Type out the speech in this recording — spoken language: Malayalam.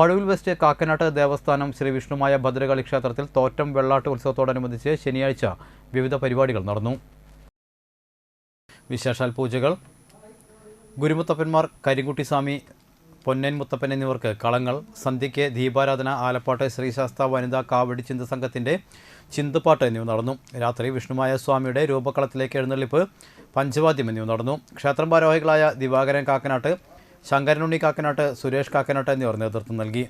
പഴുവിൽ വെസ്റ്റ് കാക്കനാട്ട് ദേവസ്ഥാനം ശ്രീ വിഷ്ണുമായ ഭദ്രകാളി ക്ഷേത്രത്തിൽ തോറ്റം വെള്ളാട്ട് ഉത്സവത്തോടനുബന്ധിച്ച് ശനിയാഴ്ച വിവിധ പരിപാടികൾ നടന്നു. വിശേഷാൽ പൂജകൾ. ഗുരുമുത്തപ്പന്മാർ കരിങ്കുട്ടിസ്വാമി പൊന്നൻ മുത്തപ്പൻ എന്നിവർക്ക് കളങ്ങൾ. സന്ധ്യയ്ക്ക് ദീപാരാധന ആലപ്പാട്ട് ശ്രീശാസ്ത വനിതാ കാവടി ചിന്ത സംഘത്തിന്റെ ചിന്തപ്പാട്ട് എന്നിവ നടന്നു. രാത്രി വിഷ്ണുമായ സ്വാമിയുടെ രൂപക്കളത്തിലേക്ക് എഴുന്നള്ളിപ്പ് പഞ്ചവാദ്യം എന്നിവ നടന്നു. ക്ഷേത്രം ഭാരവാഹികളായ ദിവാകരൻ കാക്കനാട്ട് ശങ്കരനുണ്ണി കാക്കനാട്ട് സുരേഷ് കാക്കനാട്ട് എന്നിവർ നേതൃത്വം നൽകി.